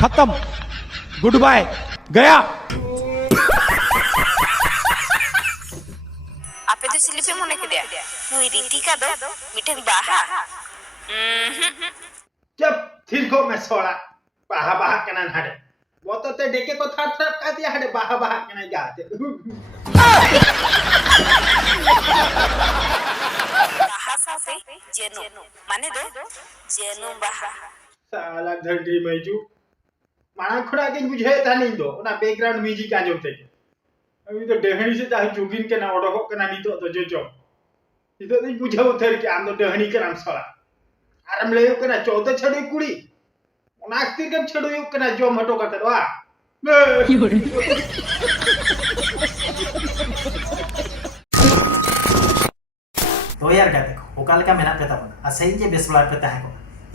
खत्म, good bye, गया। आपे तो सिलिपे मोने के दिया नुई रीति का दो मिठन बाहा जब थिर को मैं सोड़ा बाहा बाहा के ना हटे वो तो ते डेके को थर थर का दिया हटे बाहा बाहा के ना जाते बाहा साथे जेनु माने दो जेनु बाहा साला धरती में जू माना खुड़ा के बुझे था नहीं दो ना बैकग्राउंड म्यूजिक आ जोते अभी तो डेहनी से चाहे जुगिन के ना ओडो के ना नितो तो जो इतो तो बुझे उतर के आम तो डेहनी के नाम सोड़ा आराम ले के ना चौथे छड़े कुड़ी उनाक्ति के छड़ो के ना जो मटो करते वा तो यार क्या देखो ओकाल का मेना पे तब असही जे बेसलार पे तहे को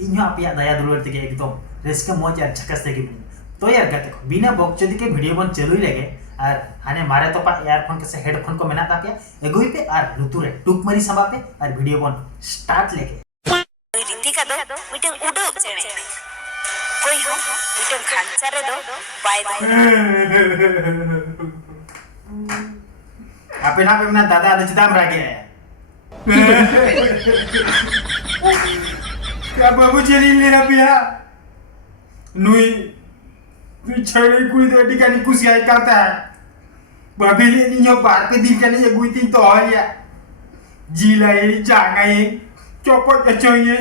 इन्हो आपिया दया दुलर तके एकदम रेस्का मोज यार झकस तके बिनी तो यार क्या देखो बिना बॉक्चोदी के वीडियो बन चलुई लेगे और हाने मारे तो पा ईयरफोन के से हेडफोन को मेना तापिया एगुई पे और लुतुरे टुक मरी सबा पे और वीडियो बन स्टार्ट लेगे नुई रीति का दो मिठन उडो चेने कोई हो मिठन खांचा रे दो बाय दो आपे ना पे ना दादा आदचिताम रागे क्या बाबू चली लेना पिया नुई छड़े कुड़ी तो टिकानी कुछ आए करता है बाबी ले नियो बार पे दिन करने ये गुइती तो है या जिला ये जागा ये चौपट कचो ये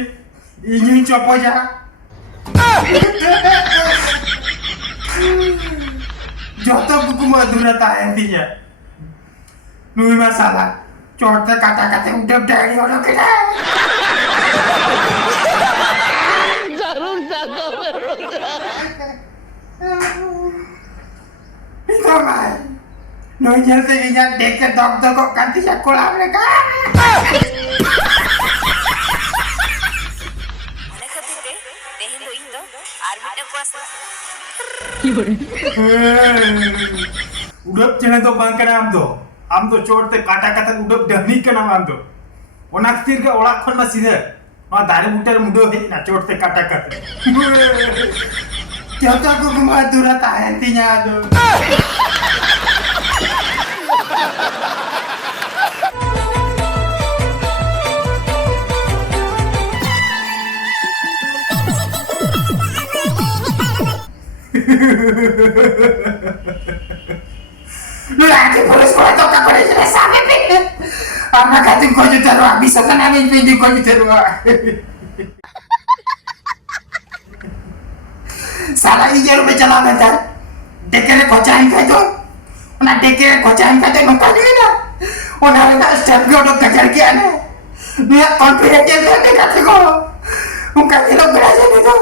इन्हीं चौपट जा जो तो कुकुमा दुराता है दिया नुई मसाला चौथा काटा काटे उड़ब डैडी वालों के ना जरूर जागो इधर भाई नुई जलते कि यार देख के दग दग को करती है कोला हमने का माने खतीते तेहे दो इन दो आर मिठन को आसा उड़ब चने तो बांग करना हम तो चोट ते काटा काटा उड़ब डहनी करना हम तो ओना खतिर के ओड़ा खन में सीधे वहां दारे बुटर मुडो है ना चोट ते काटा काटा क्या तो को घुमा दुराता है तिया दो Lagi polis ko to ka ko rin sabi pe. Ang nakating ko dito ro, bisa ka namin pwede ko dito ro. Salah iya ro becala bentar. Dekere kocain ka to. Ona dekere kocain ka to maka dina. Ona na step go to kajar ke ane. Dia confident dia dekat ko. Unka dilo graja dito.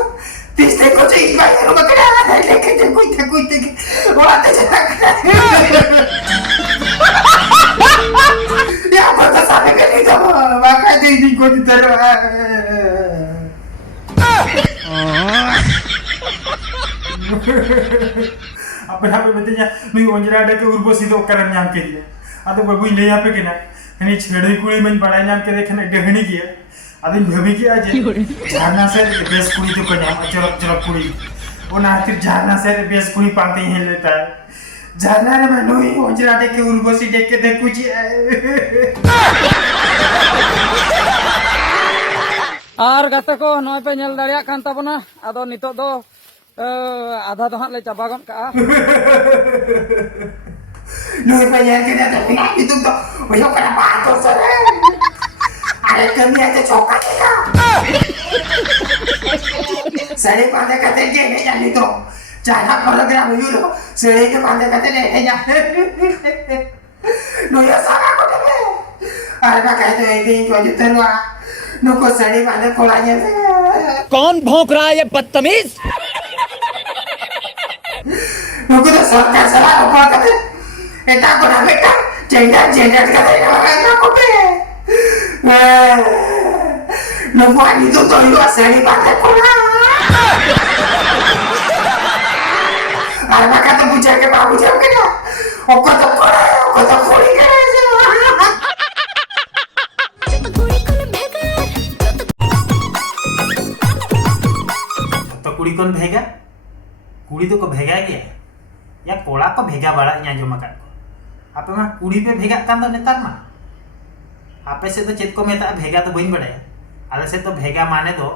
तीसरे को चाहिए भाई रो बकरा है लेके जे कोई वो आते चला या पता सारे के नहीं तो वाका दे दी को तरह अपना पे बताया मैं ओंजरा डे के उर्वशी तो करन नाम के लिए आ तो बाबू ले यहाँ पे के ना यानी छेड़ी कुड़ी में बड़ा नाम के देखने डहनी किया अभी भभी की आज झारना से बेस कुड़ी तो कन्या चरक चरक कुड़ी वो ना फिर झारना से बेस कुड़ी पाते ही लेता है झारना ने मैं नोई ओंजरा देख के उर्वशी देख के देख कुछ आर गाते को नय पे नेल दाड़िया कान ताबना आदो नितो दो आधा दो हां ले चाबा गन का नोई पे नेल के तो ना itu तो ओयो करा बात तो सरे अरे कमी आते चौका का सड़े बांधे कहते के नहीं जानी तो चाहा प्रोग्राम यू लो सड़े के बांधे कहते नहीं जाने नो ये सारा को दे अरे का कहते एक दिन को जितरवा नो को सड़े बांधे कोलाने से कौन भौंक रहा है ये बदतमीज? नो को तो सरकार सलाह ऊपर कहते एटा को ना बेटा जेंडर जेंडर कहते ना को पे Nunggu itu tuh itu asli pakai kola. Anak kata buja ke babu jam ke dah. Oko tuh kola, oko tuh kuli ke dah. तो कुड़ी कौन भेगा कुड़ी तो को भेगा गया या कोड़ा को भेगा बड़ा यहाँ जो मकान को आप मा कुड़ी पे भेगा कान तो नेतार मा आपे से तो चेत को मेता भेगा तो बइन बड़े आले से तो भेगा माने तो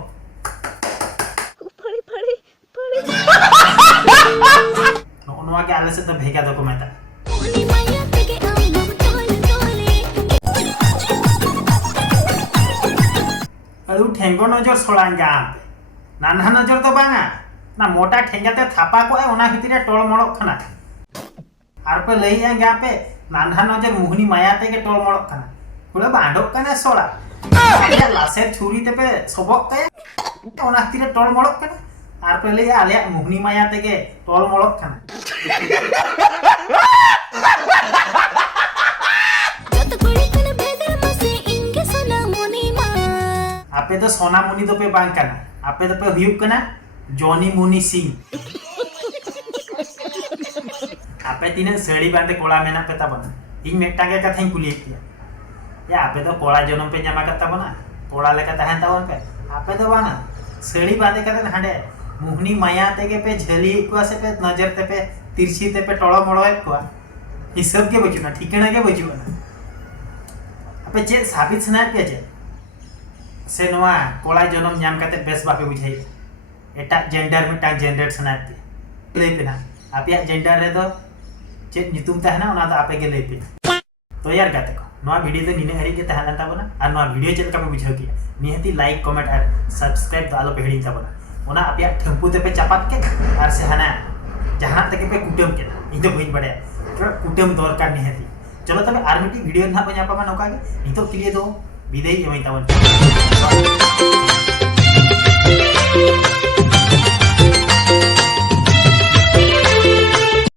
नोनवा के आले से तो भेगा तो को मेता अरु ठेंगो नजर सोलांगा आप नाना नजर तो बांगा ना मोटा ठेंगाते थापा को है ओना भितरे टोल मोड़क खना आर पे लई आएंगे आप नाना नजर मुहनी मायाते के टोल मोड़क खना कुड़ा बांडोक कना सोला या लासेर छुरी ते पे सबक के ओना भितरे टोल मोड़क खना आर पे लई आले मुहनी मायाते के टोल मोड़क खना आपे तो सोना मुनी तो पे बांग कना आपे तो पे हुयुक कना जॉनी मुनी सिंह आपे तीने सड़ी बांधे कोड़ा मेना पे ताबना इन मेटा के कथा कुली किया या आपे तो कोड़ा जन्म पे जमा करता बना कोड़ा लेका तहन तावन पे आपे तो बाना सड़ी बांधे कते हांडे मुहनी माया ते के पे झली को से पे नजर ते पे तिरछी ते पे टोळो मोड़ो को हिसाब के बचुना ठिकाना के बचुना आपे जे साबित सना पे जे से नवा कोड़ा जन्म नाम करते बेस बापे बुझाई एटा जेंडर में टांग जेंडर सनाते ले पेना आपया जेंडर रे तो चेत नितुम तहना ओना तो आपे के ले पे तो यार गाते को नवा वीडियो तो निने हरी के तहना ताबना और नवा वीडियो चेत का पे बुझाव किया निहती लाइक कमेंट और सब्सक्राइब तो आलो पे हिड़ी ताबना ओना आपया ठंपू ते पे चापात के और से हना जहां तक पे कुटम के इ तो भई बड़े कुटम दरकार निहती चलो तबे आर मिटी वीडियो ना पे जापा नोका के नितो के लिए दो विदाई एमई तावन